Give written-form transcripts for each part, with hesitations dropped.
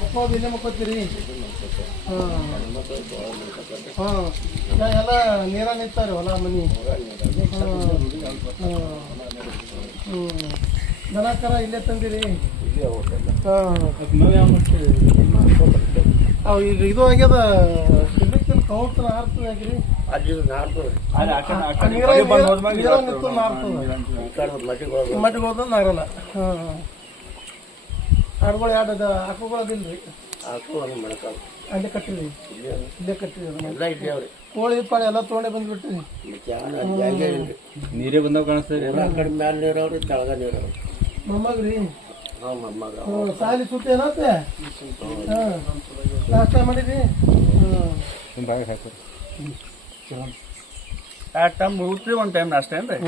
ಮಕ್ಕೋದು ಇಲ್ಲೇ ಮಕ್ಕೋತೀರಿ? ಹಾಂ ಎಲ್ಲ ನೀರ ನಿಂತಾರೆ ಹೊಲ ಮನಿ. ದನ ಕರ ಇಲ್ಲೇ ತಂದಿರಿ? ಹಾಂ ಈಗ ಇದು ಆಗ್ಯದ ಕೌಂಟ್ ನಾರ್ತದೆ ಆಗ್ರಿ ಮಟ್ಟಿಗೆ ಹೋದ ನಾರಲ್ಲ. ಹಾಂ ಆಡುಗಳು ಎರಡು ಹಾಕೋಗಳದಿಲ್ರಿ? ಅಲ್ಲೇ ಕಟ್ಟಿರಿ? ಇಲ್ಲೇ ಕಟ್ಟಿರಿ. ಕೋಳಿ ಪಾಳಿ ಎಲ್ಲ ತೊಗೊಂಡೆ ಬಂದ್ಬಿಟ್ರಿ? ನೀರೇ ಬಂದಾಗ ಕಾಣಿಸ್ತದೆ. ಮ್ಯಾಲ ನೀರವ್ರಿ, ತೆಳಗ ನೀರವ್ರಿ. ಮೊಮ್ಮಗ್ರಿ? ಸಾಲಿ ಸುತ್ತ ಏನತ್ತೆ? ಹಾಂ ನಾಷ್ಟ ಮಾಡಿರಿ? ಟೈಮ್ ಊಟ ಒಂದು ಟೈಮ್ ನಾಷ್ಟ ಏನ್ರಿ?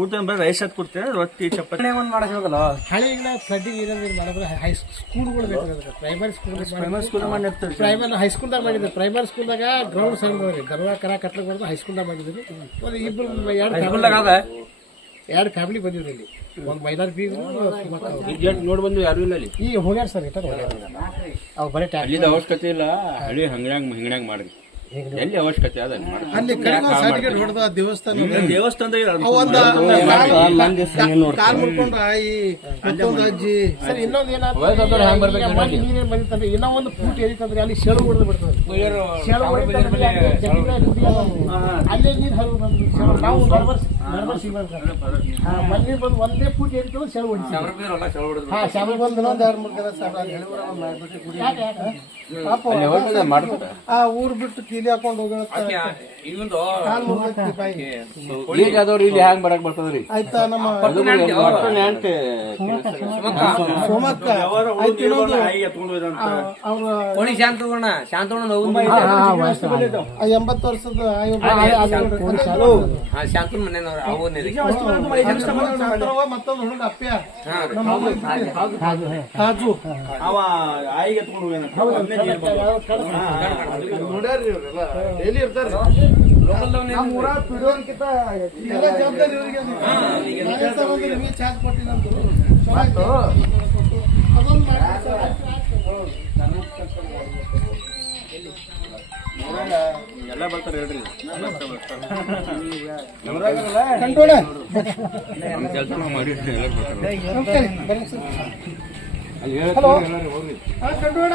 ಊಟ ಬರೀ ರೈಸ್ ಹತ್ ಕೊಡ್ತೇವೆ, ರೊಟ್ಟಿ ಚಪಾತಿ ಒಂದು ಮಾಡಿಸ್ಬೇಕಲ್ಲ. ಹಳೆಗಿನ ಕಡ್ಡಿ ಮಾಡಿದ್ರೆ ಹೈಸ್ಕೂಲ್ಗಳು ಬೇಕಾದ್ರೆ ಪ್ರೈಮರಿ ಸ್ಕೂಲ್ ಮಾಡಿರ್ತೀವಿ. ಪ್ರೈಮರಿ ಹೈಸ್ಕೂಲ್ದಾಗ ಮಾಡಿದ್ರು. ಪ್ರೈಮರಿ ಸ್ಕೂಲ್ದಾಗ ಗ್ರೌಂಡ್ ಸಣ್ಣ ಗರ್ವ ಕರ ಕಟ್ಲಕ್ಕೆ ಬರೋದು ಹೈಸ್ಕೂಲ್ದಾಗ ಮಾಡಿದ್ರು. ಒಂದು ಇಬ್ಬರು ಎರಡು ಫ್ಯಾಮಿಲಿ ಬಂದಿದ್ರು ಇಲ್ಲಿ. ಒಂದು ಮೈದಾನ ಬೀಗ ನೋಡಿ ಬಂದು ಯಾರು ಇಲ್ಲ ಅಲ್ಲಿ. ಈಗ ಹೋಗ್ಯಾರ ಸರ್ ಅವು ಬರೀ ಅಲ್ಲಿದ ಅವಶ್ಯಕತೆ ಇಲ್ಲ. ಹಳ್ಳಿ ಹಿಂಗಣ್ಯಾಂಗ ಮಾಡ್ರಿ, ಎಲ್ಲಿ ಅವಶ್ಯಕತೆ ಅದ ಅಲ್ಲಿ ಹೊಡೆದ ದೇವಸ್ಥಾನ ಕಾಲ್ ಮುಡ್ಕೊಂಡ್ರ ಆಯಿ ಮತ್ತೊಂದು ಅಜ್ಜಿ. ಸರ್ ಇನ್ನೊಂದು ಏನಾದ್ರೆ ಇನ್ನೂ ಒಂದು ಫೂಟ್ ಏರಿತಂದ್ರೆ ಅಲ್ಲಿ ಶೆಳು ಹೊಡೆದು ಬಿಡ್ತದೆ. ಅಲ್ಲೇ ನೀರು ಹರಿದು ನಾವು ಮನೆ ಬಂದು ಒಂದೇ ಫೂಟ್ ಏರಿತಂದ್ರೆ ಶೆಳು ಹೊಡಿತೀವಿ. ಹಾ ಶಾಮಿ ಬಂದು ಇನ್ನೊಂದು 2-3 ದಿನ ಆ ಊರ್ ಬಿಟ್ಟು ಕೀಲಿ ಹಾಕೊಂಡು ಹೋಗೋಣ. ಇಲ್ಲಿ ಹ್ಯಾಂಗ್ ಬರಕ್ ಬರ್ತದ್ರಿ? ಆಯ್ತಾ ನಮ್ಮ ಸೋಮಕ್ಕ ಅವ್ರ 80 ವರ್ಷದ ಮತ್ತೊಂದು ಹುಡುಗ ಅಪ್ಪ್ಯ ಕಾಜು ಅವ ಆಯಿಗೆ ಎತ್ಕೊಂಡು ನೋಡ್ಯಾರ್ರಿ ಇವ್ರೆಲ್ಲ ಡೈಲಿ ಇರ್ತಾರೆ. ನಮ್ಮ ಊರಾಗ ಪಿಡಿಯೋನ್ಕಿಂತ ಎಲ್ಲ ಜವಾಬ್ದಾರಿ ಇವ್ರಿಗೆ ನಿಮಗೆ ಚಾರ್ಜ್ ಕೊಟ್ಟಿನಂತ ಅದೊಂದು ಎಲ್ಲ ಬರ್ತಾರೆ ಹೇಳ್ರಿ. ಕಂಟ್ರೋಲ್ ಕೆಲಸ ಮಾಡಿ ಹಲೋ ಕಂಟ್ರೋಲ್